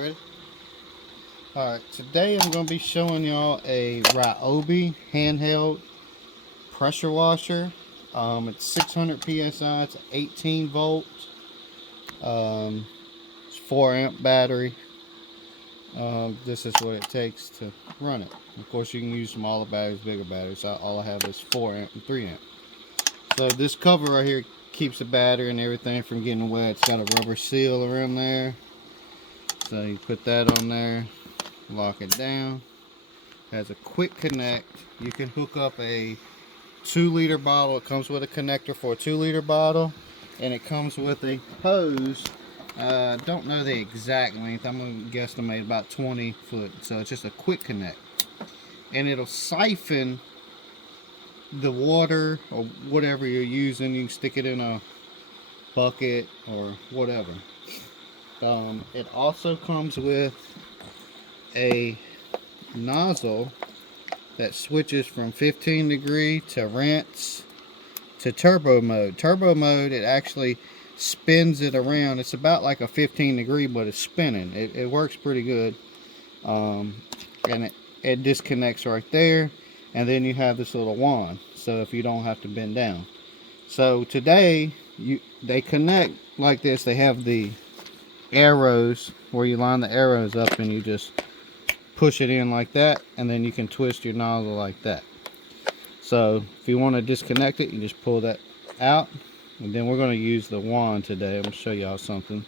Ready? Alright, today I'm going to be showing y'all a ryobi handheld pressure washer. It's 600 psi, it's 18 volt, it's 4 amp battery. This is what it takes to run it. Of course, you can use smaller batteries, bigger batteries. All I have is 4 amp and 3 amp. So this cover right here keeps the battery and everything from getting wet. It's got a rubber seal around there. So you put that on there, lock it down. Has a quick connect. You can hook up a 2-liter bottle. It comes with a connector for a 2-liter bottle, and it comes with a hose. Don't know the exact length. I'm going to guesstimate about 20 foot. So it's just a quick connect, and it'll siphon the water or whatever you're using. You can stick it in a bucket or whatever. It also comes with a nozzle that switches from 15 degree to rinse to turbo mode. Turbo mode, it actually spins it around. It's about like a 15 degree, but it's spinning. It works pretty good. And it disconnects right there, and then you have this little wand, so if you don't have to bend down. So today they connect like this. They have the arrows where you line the arrows up, and you just push it in like that, and then you can twist your nozzle like that. So if you want to disconnect it, you just pull that out, and then we're going to use the wand today. I'm going to show y'all something.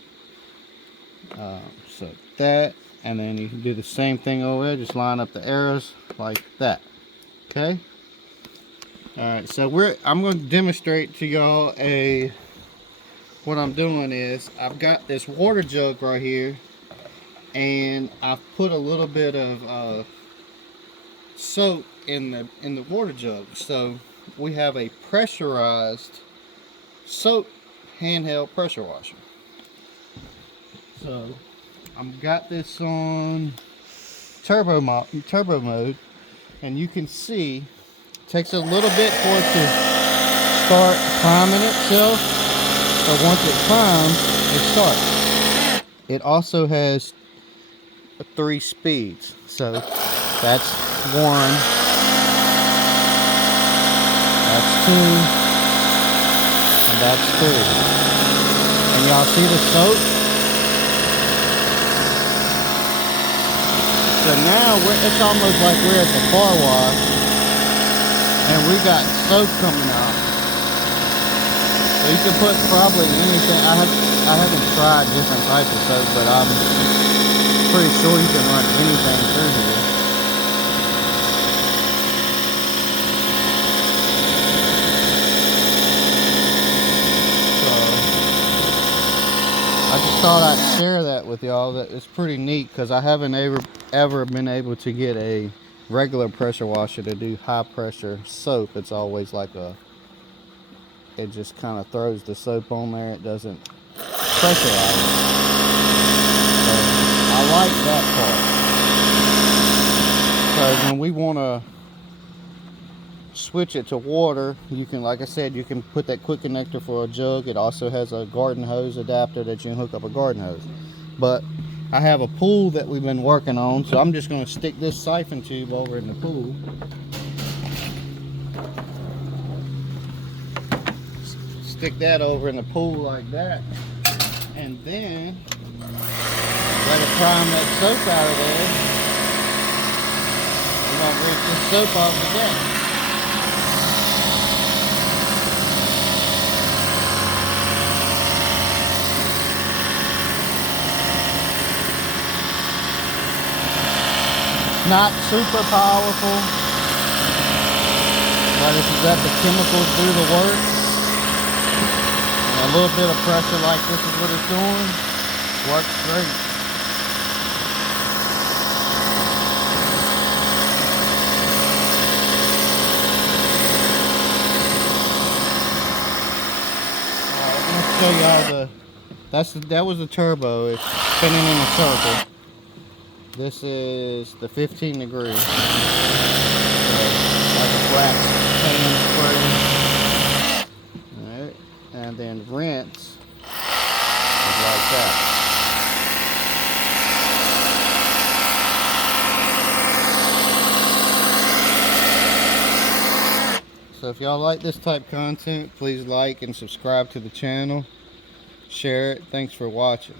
So that, and then you can do the same thing over there. Just line up the arrows like that. Okay. All right. So I'm going to demonstrate to y'all what I'm doing is I've got this water jug right here, and I've put a little bit of soap in the water jug. So we have a pressurized soap handheld pressure washer. So I've got this on turbo mode, and you can see it takes a little bit for it to start priming itself. But once it primes, it starts. It also has 3 speeds. So that's 1, that's 2, and that's 3. And y'all see the soap? So now it's almost like we're at the car wash, and we got soap coming out. So you can put probably anything. I haven't tried different types of soap, but I'm pretty sure you can run anything through here. So I just thought I'd share that with y'all. That it's pretty neat, because I haven't ever been able to get a regular pressure washer to do high pressure soap. It's always like it just kind of throws the soap on there. It doesn't pressurize it. So I like that part. So when we want to switch it to water, you can, like I said, you can put that quick connector for a jug. It also has a garden hose adapter that you can hook up a garden hose. But I have a pool that we've been working on, so I'm just going to stick this siphon tube over in the pool. Stick that over in the pool like that, and then let it prime that soap out of there. We're going to rinse this soap off again. Not super powerful, but if you let the chemicals do the work, a little bit of pressure like this is what it's doing, works great. Alright, I'm gonna show y'all that was the turbo. It's spinning in a circle. This is the 15 degree. So, like a flat pan spray. Alright, and then rinse is like that. So if y'all like this type of content, please like and subscribe to the channel. Share it. Thanks for watching.